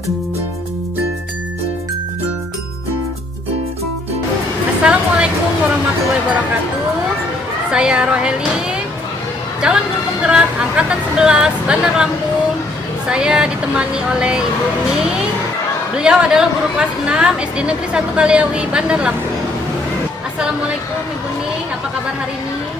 Assalamualaikum warahmatullahi wabarakatuh. Saya Roheli, calon guru penggerak Angkatan 11 Bandar Lampung. Saya ditemani oleh Ibu Ning. Beliau adalah guru kelas 6 SD Negeri 1 Kaliawi, Bandar Lampung. Assalamualaikum Ibu Ning, apa kabar hari ini?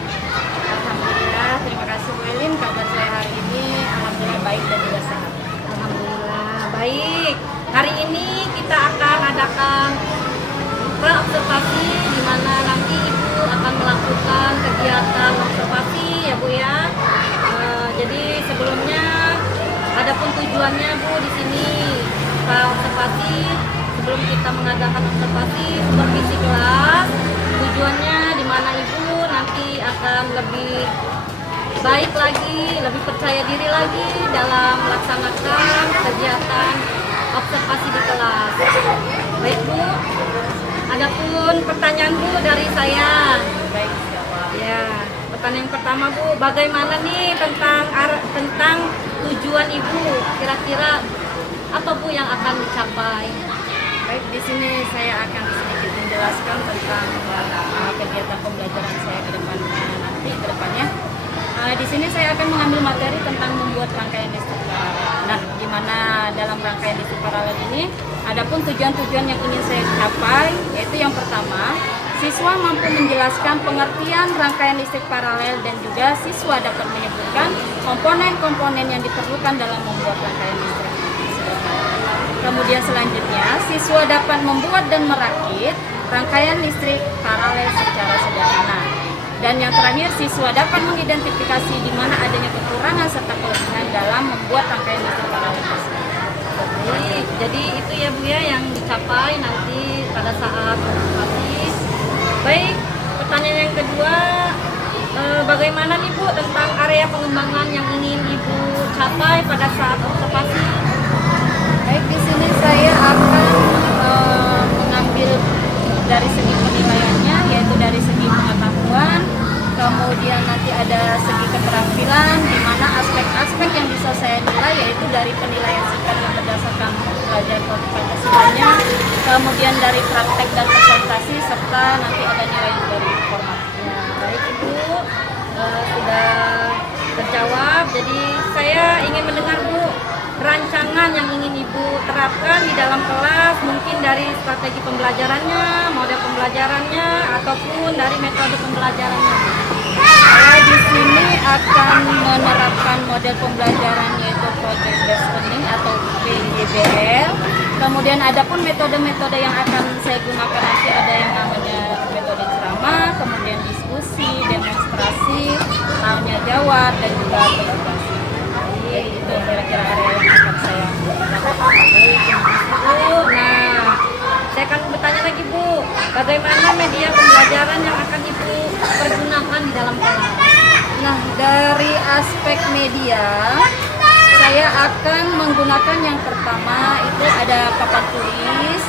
Alhamdulillah, terima kasih Bu Elin. Kabar saya hari ini alhamdulillah baik dan juga sehat. Alhamdulillah baik. Hari ini kita akan adakan observasi di mana nanti Ibu akan melakukan kegiatan observasi ya Bu ya. Jadi sebelumnya adapun tujuannya Bu di sini observasi, sebelum kita mengadakan observasi supervisi kelas, tujuannya di mana Ibu nanti akan lebih baik lagi, lebih percaya diri lagi dalam melaksanakan kegiatan observasi di kelas. Baik Bu, adapun pertanyaan Bu dari saya. Baik, Ya, pertanyaan pertama Bu, bagaimana nih tentang tujuan Ibu? Kira-kira apa Bu yang akan dicapai? baik, di sini saya akan sedikit menjelaskan tentang kegiatan pembelajaran saya ke depannya. Di sini saya akan mengambil materi tentang membuat rangkaian listrik paralel. Nah, di mana dalam rangkaian listrik paralel ini adapun tujuan-tujuan yang ingin saya capai, yaitu yang pertama, siswa mampu menjelaskan pengertian rangkaian listrik paralel dan juga siswa dapat menyebutkan komponen-komponen yang diperlukan dalam membuat rangkaian listrik. Kemudian selanjutnya, siswa dapat membuat dan merakit rangkaian listrik paralel secara sederhana. Dan yang terakhir, siswa dapat mengidentifikasi di mana adanya kekurangan serta kelebihan dalam membuat rangkaian listrik paralel tersebut. Baik, jadi itu ya Bu ya yang dicapai nanti pada saat observasi. Baik, pertanyaan yang kedua, bagaimana nih Bu tentang area pengembangan yang ingin Ibu capai pada saat observasi? Baik, di sini saya akan mengambil dari segi penilaiannya, yaitu dari segi pengetahuan, kemudian nanti ada segi keterampilan, di mana aspek-aspek yang bisa saya nilai yaitu dari penilaian sikap yang berdasarkan pelajaran Pancasilanya, kemudian dari praktek dan presentasi, serta nanti ada nilai dari format. Ya, baik Ibu, sudah terjawab. Jadi saya ingin mendengar Bu rancangan yang ingin Ibu terapkan di dalam kelas, mungkin dari strategi pembelajarannya, model pembelajarannya, ataupun dari metode pembelajarannya. Di sini akan menerapkan model pembelajaran yaitu Project Based Learning atau PBL. Kemudian ada pun metode-metode yang akan saya gunakan nanti ada yang namanya metode ceramah, kemudian diskusi, demonstrasi, tanya jawab, dan juga presentasi. Jadi itu kira-kira area yang akan saya lakukan. Bu, nah saya akan bertanya lagi Bu, bagaimana media pembelajaran yang akan Ibu pergunakan di dalam kelas? Nah, dari aspek media, saya akan menggunakan yang pertama itu ada papan tulis,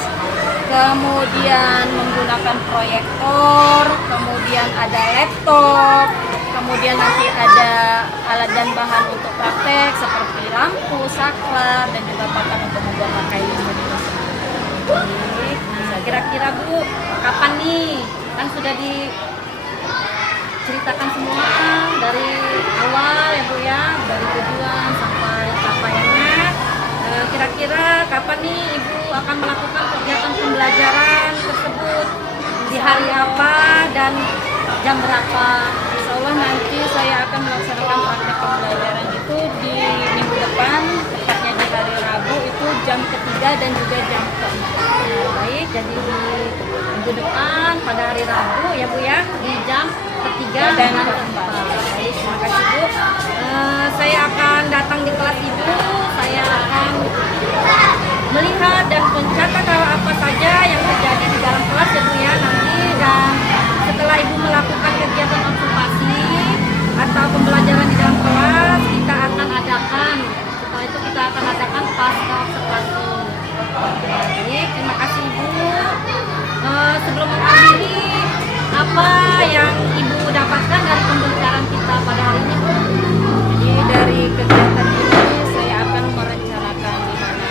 kemudian menggunakan proyektor, kemudian ada laptop, kemudian nanti ada alat dan bahan untuk praktek seperti lampu, saklar, dan juga papan untuk membuat rangkaian listrik tersebut. Baik, nah kira-kira Bu, kapan nih? Kan sudah diceritakan semua dari awal ya Bu ya, dari tujuan sampai capaiannya. Kira-kira kapan nih Ibu akan melakukan kegiatan pembelajaran tersebut? Di hari apa dan jam berapa? Insya Allah nanti saya akan melaksanakan praktek pembelajaran itu di minggu depan, tepatnya di hari Rabu itu jam ketiga dan juga jam keempat. Baik, jadi di minggu depan pada hari Rabu ya Bu ya, di jam ketiga dan keempat. Baik, terima kasih Bu. Saya akan datang di kelas Ibu, saya akan melihat dan mencatat hal apa saja yang terjadi di dalam kelas ya Bu ya nanti, dan setelah Ibu melakukan kegiatan observasi atau pembelajaran di dalam kelas, kita akan adakan, setelah itu kita akan adakan pasca observasi. Baik, terima kasih Ibu. Sebelum mengakhiri, apa yang Ibu dapatkan dari pembicaraan kita pada hari ini Bu? Jadi dari kegiatan ini saya akan merencanakan di mana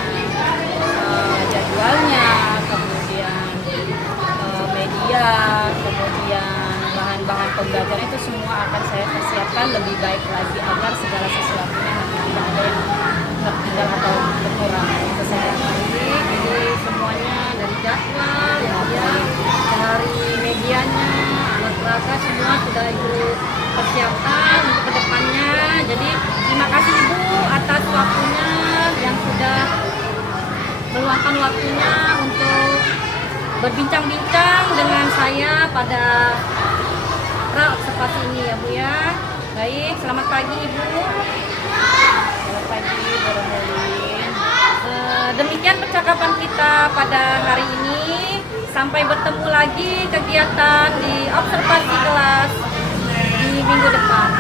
akan lebih baik lagi agar segala sesuatunya nanti tidak ada yang tertinggal atau berkurang. Itu saja. Jadi semuanya dari jadwal ya, dari medianya, alat peraga semua sudah Ibu persiapkan untuk kedepannya. Jadi terima kasih Ibu atas waktunya yang sudah meluangkan waktunya untuk berbincang-bincang dengan saya pada observasi ini ya Bu ya. Baik, selamat pagi Ibu. Selamat pagi, Bu Romelin. Demikian percakapan kita pada hari ini. Sampai bertemu lagi kegiatan di observasi kelas di minggu depan.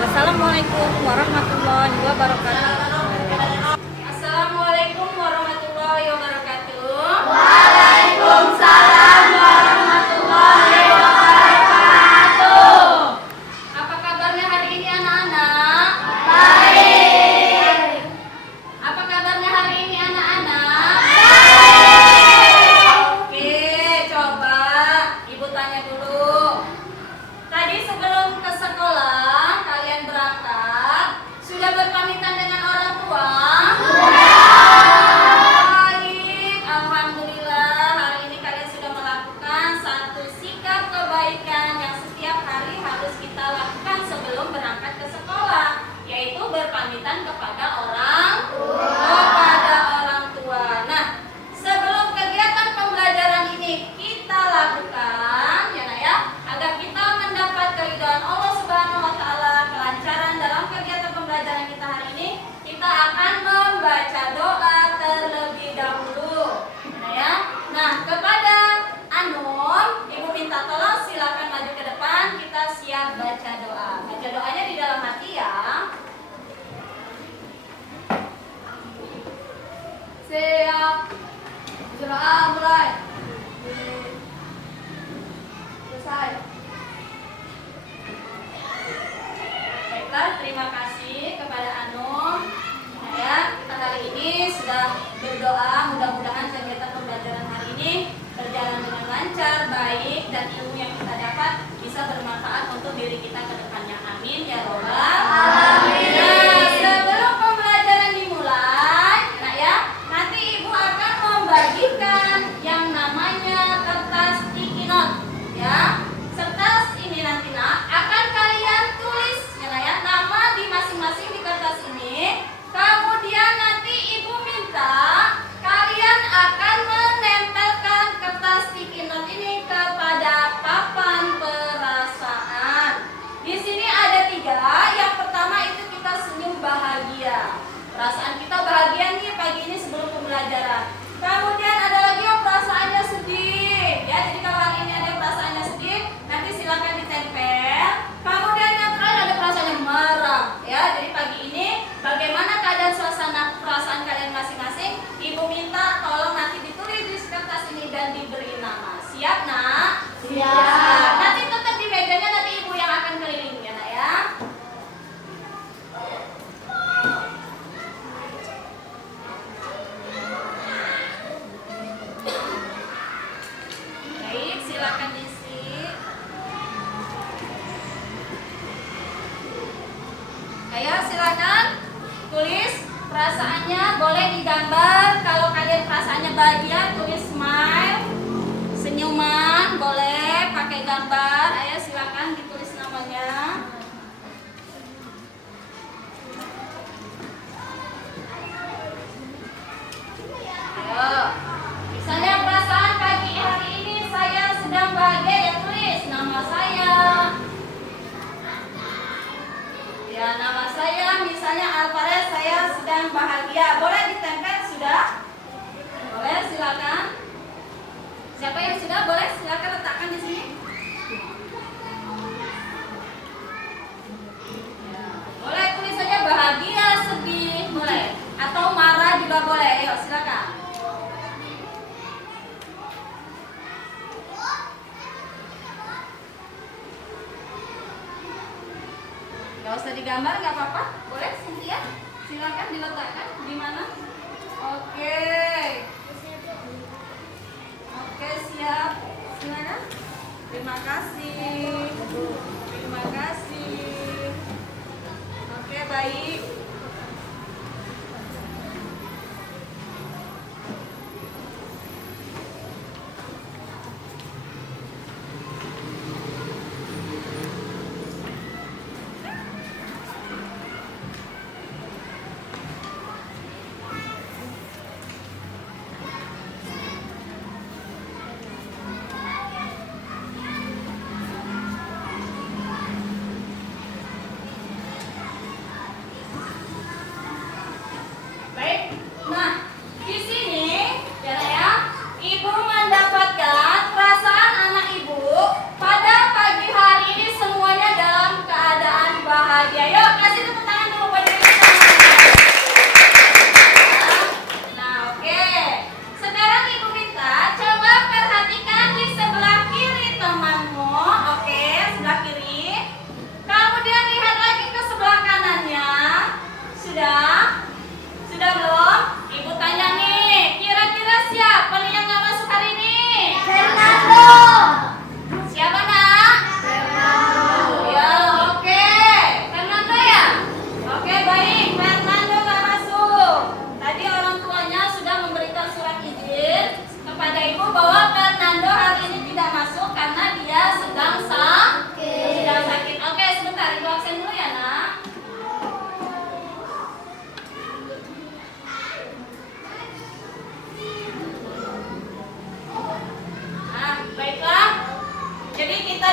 Wassalamualaikum warahmatullahi wabarakatuh. Assalamualaikum warahmatullahi wabarakatuh. Waalaikumsalam warahmatullahi wabarakatuh. Apa kabarnya hari ini anak-anak? Baik. Apa kabarnya hari ini anak-anak? Oke, coba Ibu tanya dulu. Tadi sebelum ke sekolah, kalian berangkat, sudah berpamitan dengan orang tua? Baik, alhamdulillah hari ini kalian sudah melakukan satu sikap kebaikan yang setiap hari harus kita lakukan sebelum berangkat ke sekolah, yaitu berpamitan kepada orang tua. Nah, sebelum kegiatan pembelajaran ini kita lakukan ya Nak ya, agar kita mendapat keridhaan Allah Subhanahu wa taala, kelancaran dalam kegiatan pembelajaran kita hari ini, kita akan membaca doa terlebih dahulu. Nah ya. Nah, kepada Anum, Ibu minta tolong silakan maju ke depan, kita siap baca doa. Baca doanya di dalam hati ya. Siap. Doa mulai. Selesai. Baiklah, terima kasih kepada Anum. Nah ya, kita hari ini sudah berdoa, mudah-mudahan kegiatan pembelajaran hari ini berjalan dengan lancar, baik, dan ilmu yang kita dapat bisa bermanfaat untuk diri kita ke depannya. Amin ya robbal alamin. Nah, sebelum pembelajaran dimulai, nah ya, nanti Ibu akan membagikan yang namanya kertas sticky note, ya. Kertas ini nanti Nak akan kalian tulis ya Nak ya, nama di masing-masing di kertas ini. Kemudian nanti Ibu minta kalian akan menempelkan kertas sticky note ini kepada papan perasaan. Di sini ada 3. Yang pertama itu kita senyum bahagia. Perasaan kita bahagia nih pagi ini sebelum pembelajaran. Kemudian ada lagi yang perasaannya sedih. Ya, jadi kalau hari ini ada yang perasaannya sedih, nanti silakan ditempel. Kemudian yang terakhir ada perasaannya marah. Ya, jadi pagi ini bagaimana keadaan suasana perasaan kalian masing-masing? Ibu minta tolong nanti ditulis di kertas ini dan diberi nama. Siap, Nak? Siap. Nanti tetap di mejanya, nanti Ibu yang akan keliling ya, Nak ya. Baik, silakan diisi. Ayo silakan tulis perasaannya, boleh digambar. Kalau kalian perasaannya bahagia, tulis smile. Senyuman boleh pakai gambar. Ayo silakan ditulis namanya. Ayo. Misalnya perasaan pagi hari ini saya sedang bahagia, ya tulis nama saya. Ya, nama saya misalnya Alvarez, saya sedang bahagia. Boleh ditempel sudah? Boleh, silakan. Siapa yang sudah boleh silakan letakkan di sini. Ya, boleh tulis saja bahagia, sedih, boleh. Atau marah juga boleh. Ayo, silakan. Gak usah digambar, gak apa-apa. Boleh, Cynthia? Silakan diletakkan di mana? Oke. Oke, siap. Silakan. Terima kasih. Terima kasih.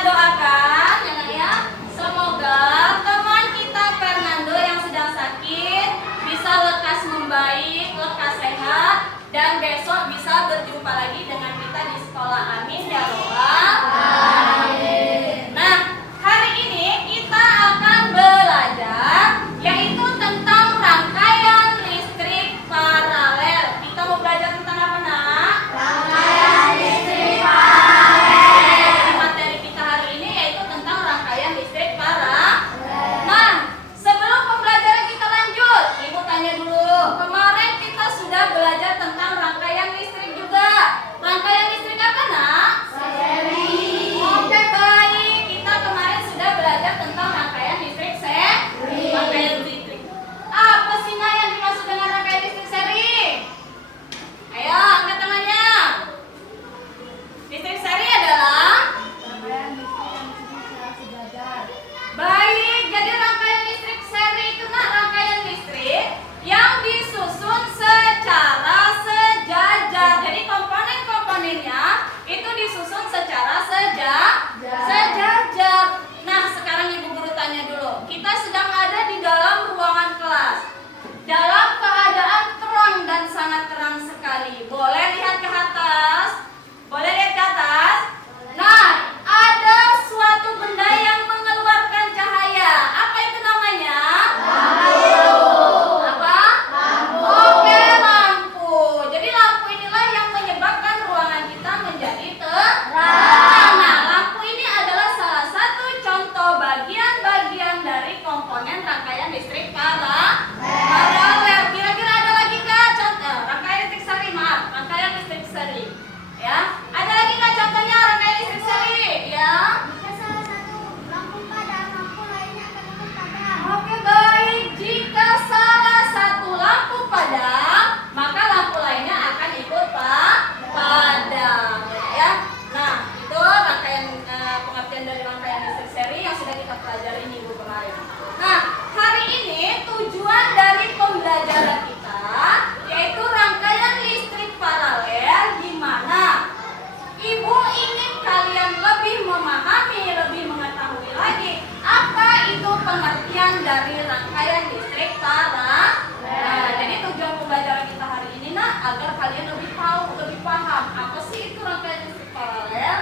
doakan ya Nak ya. Semoga teman kita Fernando yang sedang sakit bisa lekas membaik, lekas sehat, dan besok bisa berjumpa lagi dengan kita di sekolah. Amin ya robbal alamin. Nah, hari ini kita akan belajar yaitu tentang rangkaian listrik paralel. Kita mau belajar tentang apa, Nak? Rangkaian listrik paralel. Jadi materi kita hari ini yaitu tentang rangkaian listrik paralel. Nah, sebelum pembelajaran kita lanjut, Ibu tanya dulu. Kemarin kita sudah belajar tentang rangkaian listrik juga. Rangkaian listrik apa, Nak? Seri. Oke, baik. Kita kemarin sudah belajar tentang rangkaian listrik seri. Rangkaian listrik. Apa sih, Nak, yang dimaksud dengan rangkaian listrik seri? Ayo, angkat tangannya. Listrik seri adalah Rangkaian listrik yang disebut secara sejajar. baik, jadi rangkaian listrik seri itu Nak rangkaian listrik yang disusun secara sejajar. Jadi komponen-komponennya itu disusun secara sejajar. Nah, sekarang Ibu Guru tanya dulu. Kita sedang ada di dalam ruangan kelas. Dalam keadaan terang dan sangat terang sekali. Boleh lihat ke atas? Boleh lihat ke atas? Nah, ada suatu benda yang mengeluarkan cahaya. Apa itu namanya? Apa? Oke, lampu. Jadi lampu inilah yang menyebabkan ruangan kita menjadi terang. Nah, lampu ini adalah salah satu contoh bagian-bagian dari komponen rangkaian listrik paralel. Kira-kira ada lagi nggak contoh rangkaian listrik seri? Maaf, rangkaian listrik seri. Ya, ada lagi nggak contohnya rangkaian listrik seri? Ya. Jika salah satu lampu padam, lampu lainnya akan ikut padam. Oke, baik. Jika salah satu lampu padam, maka lampu lainnya akan ikut padam. Ya. Nah, itu rangkaian pengertian dari rangkaian listrik seri yang sudah kita pelajari minggu kemarin. Nah, hari ini tujuan dari pembelajaran kita yaitu rangkaian listrik paralel, di mana Ibu ingin kalian lebih memahami, lebih mengetahui lagi apa itu pengertian dari rangkaian listrik paralel. Nah, jadi tujuan pembelajaran kita hari ini Nak, agar kalian lebih tahu, lebih paham apa sih itu rangkaian listrik paralel.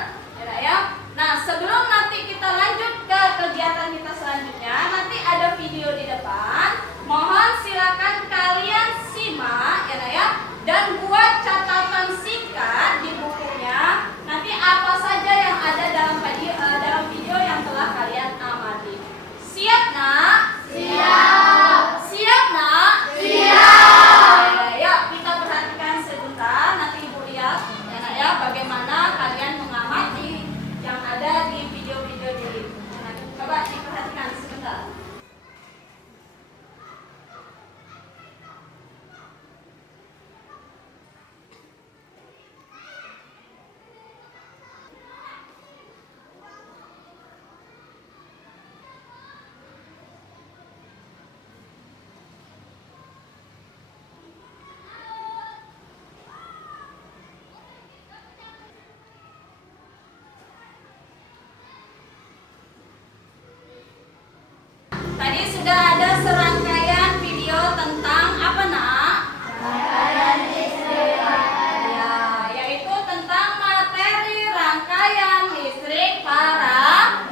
Ya. Nah, sebelum nanti kita lanjut ke kegiatan kita selanjutnya, nanti ada video di depan. Mohon silakan kalian simak ya, dan buat catatan singkat di bukunya. Nanti apa saja yang ada dalam video yang telah kalian amati. Siap, Nak? Siap. Siap, Nak? Siap. Ya, kita perhatikan sebentar. Nanti Ibu lihat ya, Nak, ya, bagaimana kalian mengamati yang ada di video-video ini. Nah, coba diperhatikan sebentar. Tadi sudah ada serangkaian video tentang apa, Nak? Rangkaian listrik Ya, yaitu tentang materi rangkaian listrik paralel.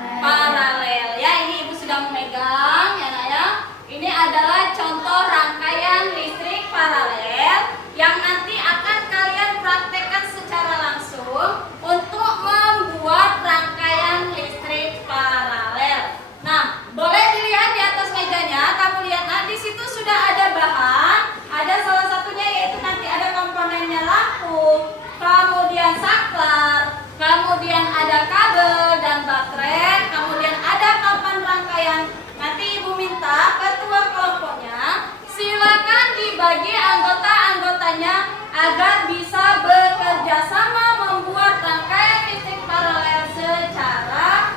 Ya, ini Ibu sudah memegang ya, Nak, ya. Ini adalah contoh rangkaian listrik paralel yang nanti akan kalian praktekkan secara langsung untuk membuat rangkaian listrik paralel. Nah, boleh dilihat di atas mejanya. Kamu lihat, Nak, di situ sudah ada bahan. Ada salah satunya yaitu nanti ada komponennya lampu, kemudian saklar, kemudian ada kabel dan baterai, kemudian ada papan rangkaian. Nanti Ibu minta ketua kelompoknya silakan dibagi anggota-anggotanya agar bisa bekerja sama membuat rangkaian listrik paralel secara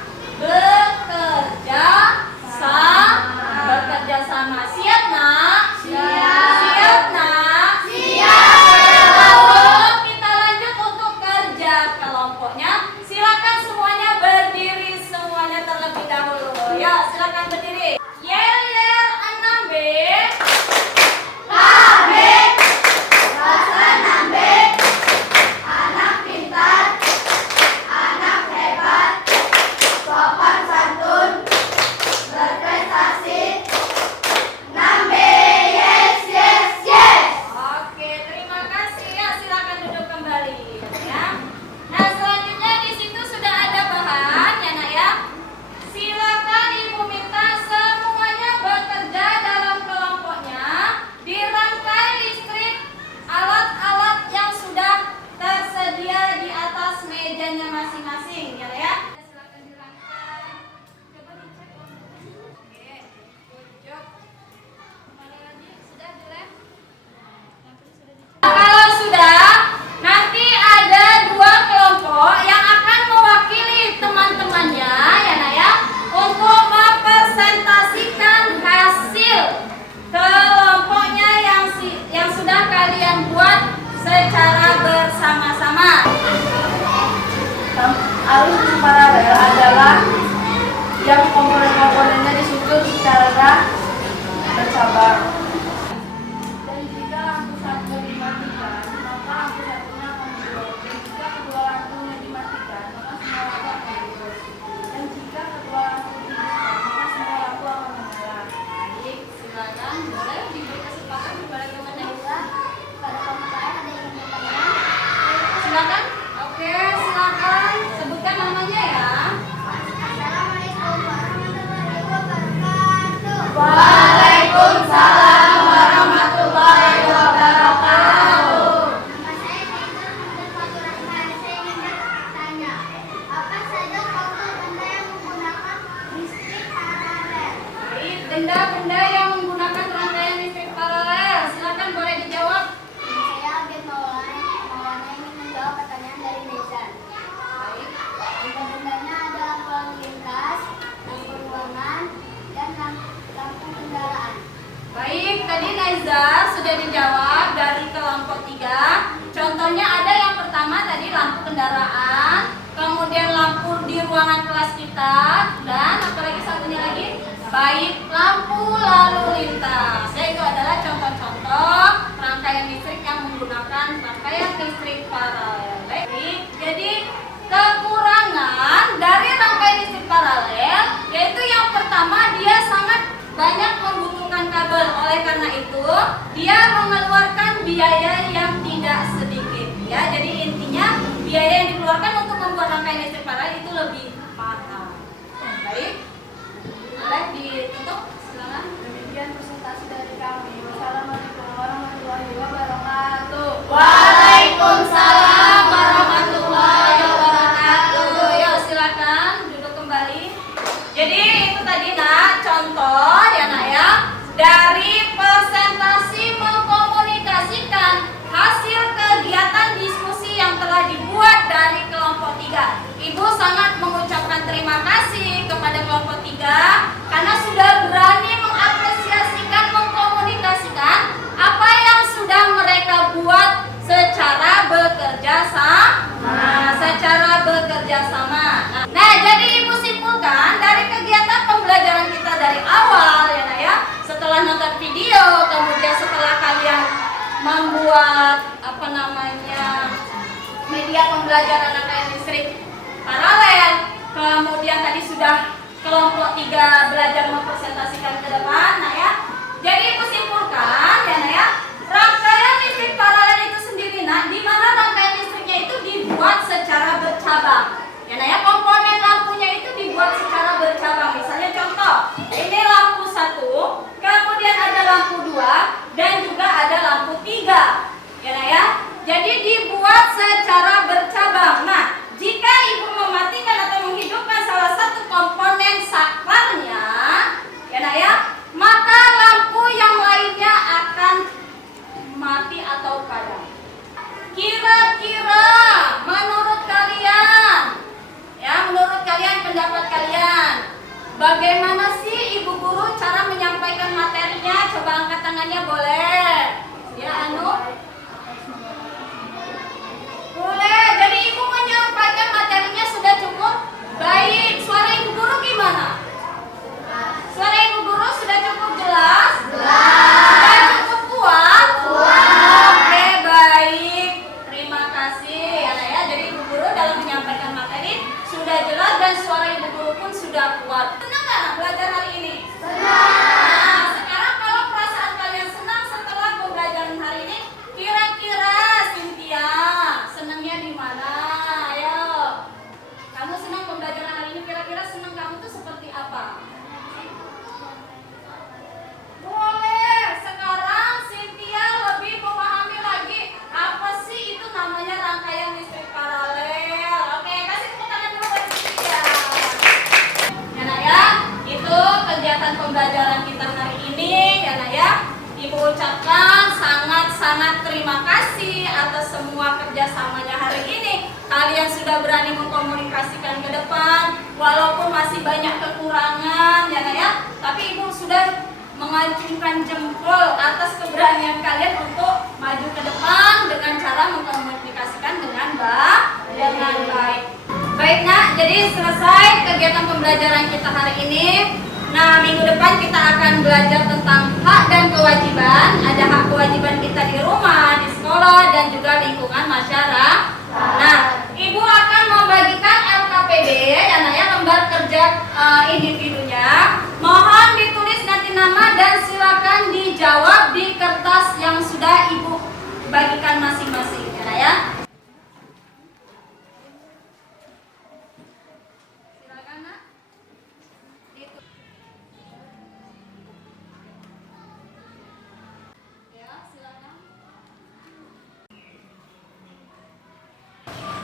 bekerja sama. Siap, Nak? Siap, Nak? Sebelum kita lanjut untuk kerja kelompoknya, silakan semuanya berdiri arus paralel adalah yang komponen-komponennya disusun secara bercabang. Dan jika lampu satu dimatikan, maka lampu satunya akan hidup. Dan jika kedua lampunya dimatikan, maka semua lampu akan hidup. Dan jika kedua lampu dihidupkan, maka semua lampu akan menyala. Baik, silakan boleh diberi kesempatan kepada teman-teman. Pada kelompok lain ada yang ingin bertanya? Silakan. Oke, silakan sebutkan namanya ya. Assalamualaikum warahmatullahi wabarakatuh. Waalaikumsalam warahmatullahi wabarakatuh. Nama saya Naizar Hamdan Fatur Rahman. Saya ingin bertanya, apa saja contoh benda yang menggunakan listrik paralel? Baik, benda-benda yang menggunakan rangkaian listrik paralel. Silakan boleh dijawab. Saya Abid Maulana ingin menjawab pertanyaan dari Naizar. Baik. Benda-bendanya ada lampu lalu lintas, lampu ruangan, dan lampu kendaraan. Baik, tadi Naizar sudah dijawab dari kelompok 3. Contohnya ada yang pertama tadi lampu kendaraan, kemudian lampu di ruangan kelas kita, dan apalagi satunya lagi? Baik, lampu lalu lintas. Ya, itu adalah contoh-contoh rangkaian listrik yang menggunakan rangkaian listrik paralel. Baik, jadi kekurangan dari rangkaian listrik paralel yaitu yang pertama dia sangat banyak membutuhkan kabel. Oleh karena itu dia mengeluarkan biaya yang tidak sedikit ya. Jadi intinya biaya yang dikeluarkan untuk membuat rangkaian listrik paralel itu lebih mahal. Baik, boleh ditutup, silakan. Demikian presentasi dari kami. Wassalamualaikum warahmatullahi wabarakatuh. Waalaikumsalam warahmatullahi wabarakatuh. Yuk silakan duduk kembali. Jadi itu tadi nak contoh ya nak ya dari presentasi mengkomunikasikan hasil kegiatan diskusi yang telah dibuat dari kelompok 3. Ibu sangat mengucapkan terima kasih kepada kelompok 3 karena sudah berani mengapresiasikan, mengkomunikasikan apa yang sudah mereka buat secara bekerja sama. Nah, jadi ibu simpulkan dari kegiatan pembelajaran kita dari awal ya nak ya. Setelah nonton video, kemudian setelah kalian membuat media pembelajaran rangkaian listrik paralel, kemudian tadi sudah kelompok 3 belajar mempresentasikan ke depan, nah ya. Jadi ibu simpulkan ya nak ya, rangkaian listrik paralel itu sendiri nak, di mana rangkaian listriknya itu dibuat secara bercabang. Ya nak ya, komponen lampunya itu dibuat secara bercabang. Misalnya contoh, ini lampu 1, kemudian ada lampu 2 dan juga ada lampu 3. Ya nak ya. Jadi dibuat secara bercabang. Nah, jika ibu mematikan atau menghidupkan salah satu komponen saklarnya, ya nak ya, maka lampu yang lainnya akan mati atau padam. Kira-kira menurut kalian, pendapat kalian, bagaimana sih ibu guru cara menyampaikan materinya? Coba angkat tangannya boleh. Ya Anu? Boleh. Jadi ibu menyampaikan materinya sudah cukup? Baik. Suara ibu guru gimana? Suara ibu guru sudah cukup jelas? Sudah cukup kuat? Oke, baik. Terima kasih ya Nak ya. Jadi ibu guru dalam menyampaikan materi sudah jelas dan suara ibu guru pun sudah kuat. Senang nggak Nak belajar hari ini? Nah, sekarang kalau perasaan kalian senang setelah pembelajaran hari ini, kira-kira Cynthia senangnya di mana? Ayo. Kamu senang pembelajaran hari ini, kira-kira senang kamu tuh seperti apa? Boleh. Sekarang Cynthia lebih memahami lagi apa sih itu namanya rangkaian listrik paralel. Oke, kasih tepuk tangan dulu buat Cynthia. Ya Nak ya, itu kegiatan pembelajaran kita hari ini ya Nak ya. Ibu ucapkan sangat-sangat terima kasih atas semua kerjasamanya hari ini. Kalian sudah berani mengkomunikasikan ke depan, walaupun masih banyak kekurangan ya Nak ya. Tapi ibu sudah mengacungkan jempol atas keberanian kalian untuk maju ke depan dengan cara mengkomunikasikan dengan baik. Baik Nak, jadi selesai kegiatan pembelajaran kita hari ini. Nah, minggu depan kita akan belajar tentang hak dan kewajiban. Ada hak kewajiban kita di rumah, di sekolah, dan juga lingkungan masyarakat. Nah, Ibu akan membagikan LKPD, ya Nak ya, lembar kerja individunya. Mohon ditulis nanti nama dan silakan dijawab di kertas yang sudah Ibu bagikan masing-masing, ya Nak ya. Silakan Nak. Ya, silakan.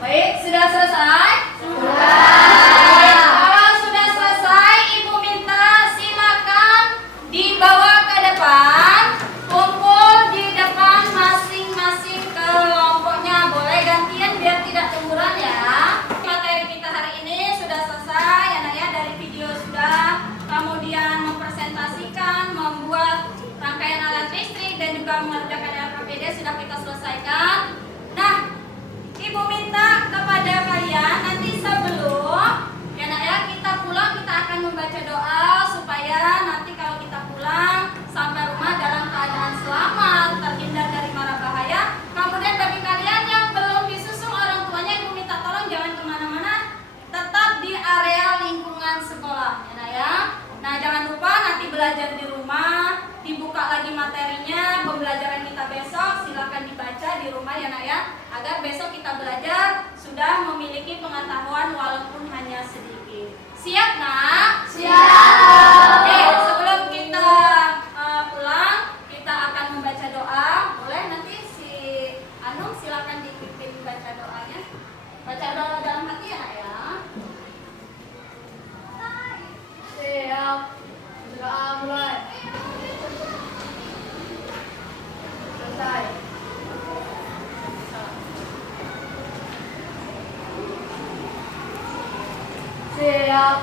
Baik, sudah selesai? Sudah. Kalau sudah selesai, Ibu minta silakan dibawa ke depan, kumpul di depan masing-masing kelompoknya. Boleh gantian biar tidak temburan ya. Materi kita hari ini sudah selesai, ya Nak ya, dari video sudah, kemudian mempresentasikan, membuat rangkaian alat listrik dan juga mengerjakan LKPD sudah kita selesaikan. Nah, Ibu minta kepada kalian nanti sebelum ya Nak ya kita pulang, kita akan membaca doa supaya nanti kalau kita pulang sampai rumah dalam keadaan selamat, terhindar dari mara bahaya. Kemudian bagi kalian yang belum disusul orang tuanya, Ibu minta tolong jangan kemana-mana, tetap di area lingkungan sekolah, ya Nak ya. Nah, jangan lupa nanti belajar di rumah, dibuka lagi materinya, pembelajaran kita besok silakan dibaca di rumah ya Nak ya, agar besok kita belajar sudah memiliki pengetahuan walaupun hanya sedikit. Siap Nak? Siap. Oke, sebelum kita pulang, kita akan membaca doa. Boleh nanti si Anung silakan dipimpin baca doanya. Baca doa dalam hati ya Nak ya. Siap. Doa mulai. Selesai. Siap.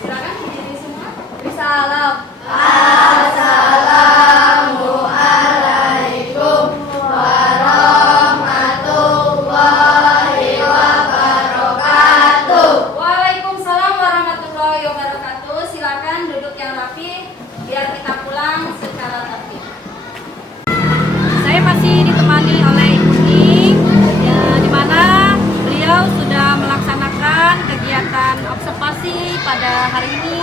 Silakan berdiri semua. Salam. Assalamualaikum warahmatullahi wabarakatuh. Waalaikumsalam warahmatullahi wabarakatuh. Silakan duduk yang rapi biar kita pulang secara tertib. Saya masih ditemani oleh Ibu Ning, ya, di mana beliau sudah melaksanakan kegiatan observasi pada hari ini.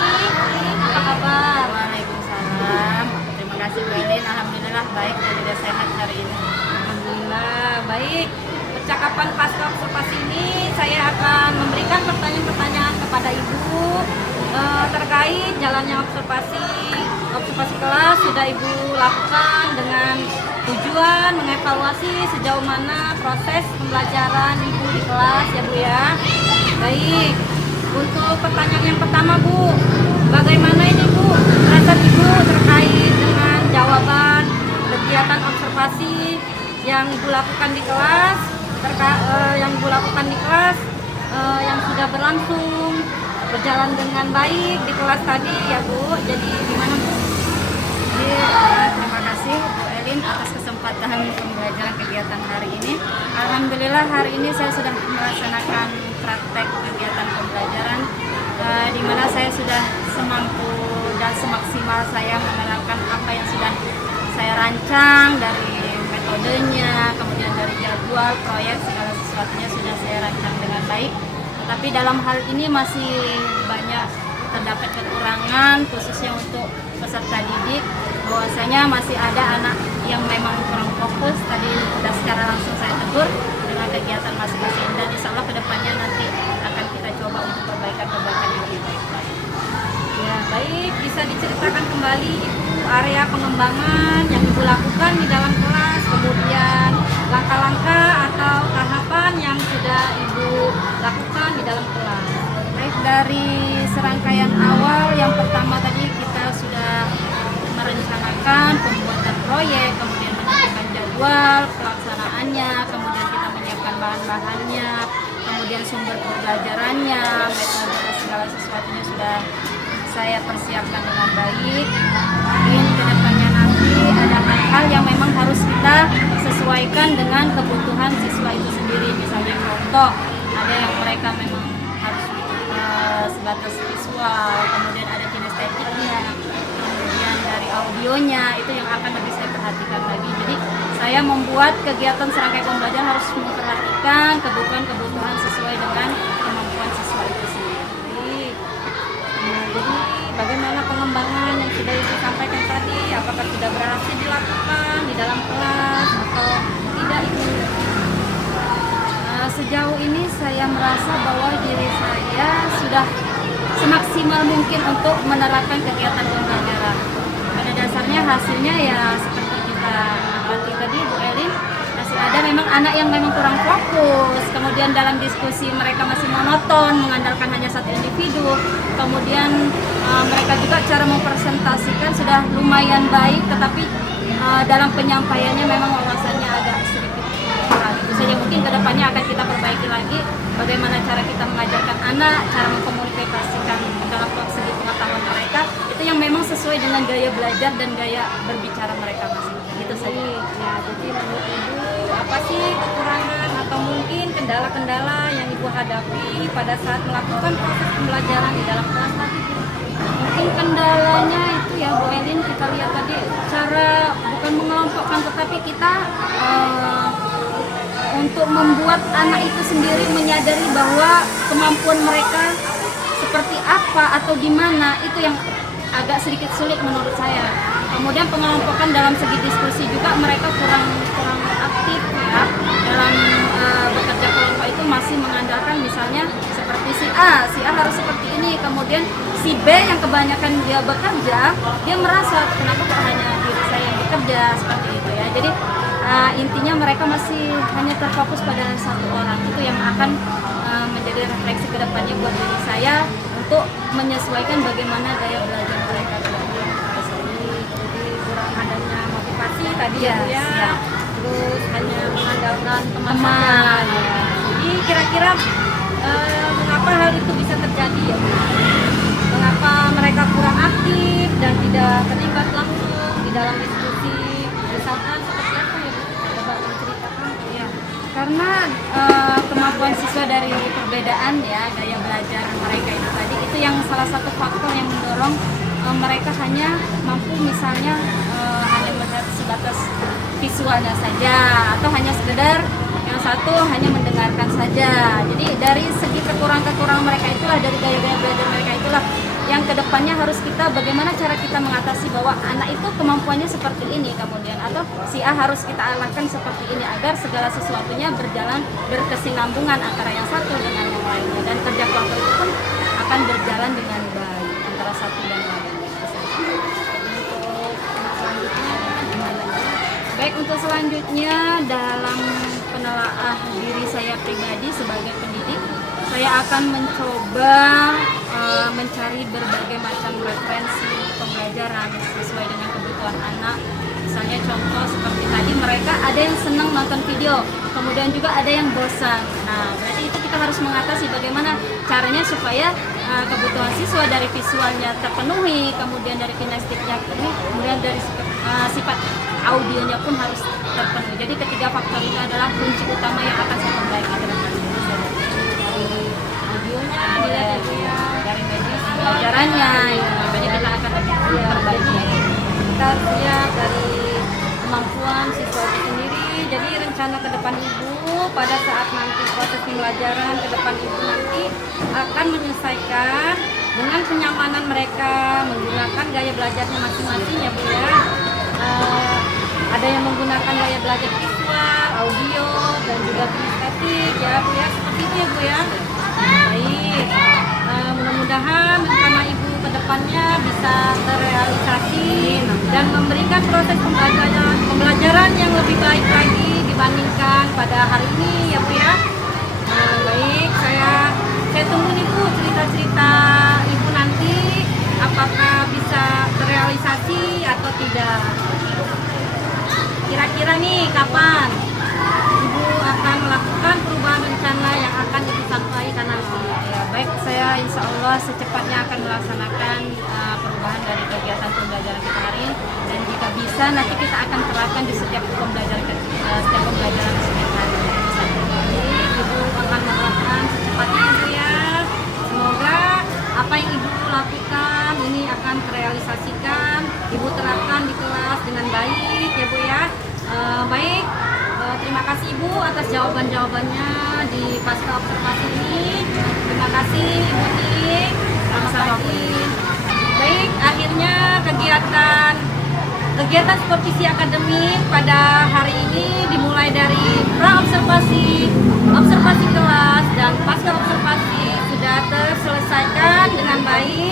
Apa kabar? Waalaikumsalam. Terima kasih Bu Elin. Alhamdulillah baik dan juga sehat hari ini. Alhamdulillah baik. Percakapan pasca observasi ini saya akan memberikan pertanyaan-pertanyaan kepada Ibu terkait jalannya observasi kelas sudah Ibu lakukan dengan tujuan mengevaluasi sejauh mana proses pembelajaran Ibu di kelas ya Bu ya. Baik, untuk pertanyaan yang pertama Bu, bagaimana ini Bu rasa Ibu terkait dengan jawaban kegiatan observasi yang Ibu lakukan di kelas, yang sudah berlangsung berjalan dengan baik di kelas tadi ya Bu. Jadi gimana Bu? Terima kasih Bu Elin atas kesempatan pembelajaran kegiatan hari ini. Alhamdulillah hari ini saya sudah melaksanakan praktek kegiatan pembelajaran di mana saya sudah semampu dan semaksimal saya menerapkan apa yang sudah saya rancang dari metodenya, kemudian dari jadwal, proyek, segala sesuatunya sudah saya rancang dengan baik. Tetapi dalam hal ini masih banyak terdapat kekurangan khususnya untuk peserta didik, bahwasanya masih ada anak yang memang kurang fokus. Tadi sudah secara langsung saya tegur dengan kegiatan masing-masing, dan insya Allah kedepannya nanti akan kita coba untuk perbaikan yang lebih baik. Ya baik, bisa diceritakan kembali Ibu area pengembangan yang Ibu lakukan di dalam kelas, kemudian langkah-langkah atau tahapan yang sudah Ibu lakukan di dalam kelas. Baik, dari serangkaian awal yang pertama tadi kita sudah merencanakan pembuatan proyek, kemudian menentukan jadwal pelaksanaannya, kemudian kita menyiapkan bahan-bahannya, kemudian sumber pembelajarannya, metode segala sesuatunya sudah saya persiapkan dengan baik. Mungkin kedepannya nanti ada hal-hal yang memang harus kita sesuaikan dengan kebutuhan siswa itu sendiri. Misalnya contoh, ada yang mereka memang harus sebatas visual, kemudian ada kinestetiknya, kemudian dari audionya itu yang akan lebih saya perhatikan lagi. Jadi saya membuat kegiatan serangkai pembelajaran harus memperhatikan kebutuhan sesuai dengan kemampuan siswa itu sendiri. Nah, jadi bagaimana pengembangan yang sudah Ibu sampaikan tadi? Apakah sudah berhasil dilakukan di dalam kelas atau tidak Ibu? Sejauh ini saya merasa bahwa diri saya sudah semaksimal mungkin untuk menerapkan kegiatan pembelajaran. Pada dasarnya hasilnya ya seperti kita amati tadi Bu Elin, masih ada memang anak yang memang kurang fokus, kemudian dalam diskusi mereka masih monoton, mengandalkan hanya satu individu, kemudian mereka juga cara mempresentasikan sudah lumayan baik, tetapi dalam penyampaiannya memang wawasannya agak sedikit kurang. Itu saja, mungkin kedepannya akan kita perbaiki lagi bagaimana cara kita mengajarkan anak, cara mengkomunikasikan dalam segi pengetahuan mereka, itu yang memang sesuai dengan gaya belajar dan gaya berbicara mereka masing-masing. Itu saja. Ya, jadi menurut Ibu apa sih kekurangan atau mungkin kendala-kendala yang Ibu hadapi pada saat melakukan proses pembelajaran di dalam kelas tadi? Mungkin kendalanya itu ya Bu Elin, kita lihat tadi cara bukan mengelompokkan, tetapi kita untuk membuat anak itu sendiri menyadari bahwa kemampuan mereka seperti apa atau di mana, itu yang agak sedikit sulit menurut saya. Kemudian pengelompokan dalam segi diskusi juga mereka kurang aktif ya dalam bekerja kelompok, itu masih mengandalkan misalnya seperti si A harus seperti ini, kemudian si B yang kebanyakan dia bekerja, dia merasa kenapa kok hanya diri saya yang bekerja, seperti itu ya. Jadi intinya mereka masih hanya terfokus pada satu orang, itu yang akan menjadi refleksi kedepannya buat diri saya untuk menyesuaikan bagaimana gaya belajar mereka. Jadi kurang adanya motivasi tadi Iya, ya, Bu, ya. siap. Terus hanya mengandalkan teman-teman. Ya. Jadi kira-kira mengapa hal itu bisa terjadi ya, Bu? Mengapa mereka kurang aktif dan tidak terlibat langsung di dalam diskusi? Misalkan seperti apa ya, Bu? Coba menceritakan. Ya, karena kemampuan siswa dari perbedaan ya gaya belajar mereka itu tadi, itu yang salah satu faktor yang mendorong mereka hanya mampu misalnya hanya melihat sebatas visualnya saja, atau hanya sekedar yang satu hanya mendengarkan saja. Jadi dari segi kekurangan mereka itulah, dari gaya-gaya belajar mereka itulah yang kedepannya harus kita, bagaimana cara kita mengatasi bahwa anak itu kemampuannya seperti ini, kemudian atau si A harus kita arahkan seperti ini agar segala sesuatunya berjalan berkesinambungan antara yang satu dengan yang lainnya, dan kerja kelompok itu pun akan berjalan dengan baik antara satu dan lain. Baik, untuk selanjutnya dalam penelaah diri saya pribadi sebagai pendidik, saya akan mencoba mencari berbagai macam referensi pembelajaran sesuai dengan kebutuhan anak. Misalnya contoh seperti tadi, mereka ada yang senang nonton video, kemudian juga ada yang bosan. Nah, berarti itu kita harus mengatasi bagaimana caranya supaya kebutuhan siswa dari visualnya terpenuhi, kemudian dari kinestiknya terpenuhi, kemudian dari sifat audionya pun harus terpenuhi. Jadi ketiga faktor itu adalah kunci utama yang akan saya perbaiki ke depan. Audionya dilihat ya, Bu, ya. Dari media pembelajarannya, itu makanya kita akan lebih perbaiki. Kita harus lihat dari kemampuan siswa itu sendiri. Jadi rencana ke depan Ibu pada saat nanti proses pembelajaran ke depan Ibu nanti akan menyesuaikan dengan kenyamanan mereka, menggunakan gaya belajarnya masing-masing ya, Bu, ya. Ada yang menggunakan gaya belajar visual, audio, dan juga kinestetik ya, Bu, ya. Seperti itu ya, Bu, ya. Baik, mudah-mudahan rencana Ibu ke depannya bisa terrealisasi dan memberikan proses pembelajaran yang lebih baik lagi dibandingkan pada hari ini ya, Bu, ya. Baik, saya tunggu nih, Bu, cerita-cerita Ibu nanti apakah bisa terrealisasi atau tidak. Kira-kira nih kapan Ibu akan melakukan perubahan rencana yang akan Ibu sampaikan nanti? Ya, baik, saya insya Allah secepatnya akan melaksanakan perubahan dari kegiatan pembelajaran kita hari ini, dan jika bisa nanti kita akan terapkan di setiap pembelajaran setiap hari. Jadi Ibu akan melakukan secepatnya, Ibu, ya. Semoga Ibu atas jawaban-jawabannya di pasca observasi ini. Terima kasih Ibu Ning. Selamat pagi. Baik, akhirnya kegiatan supervisi akademik pada hari ini dimulai dari pra-observasi, observasi kelas, dan pasca observasi sudah terselesaikan dengan baik.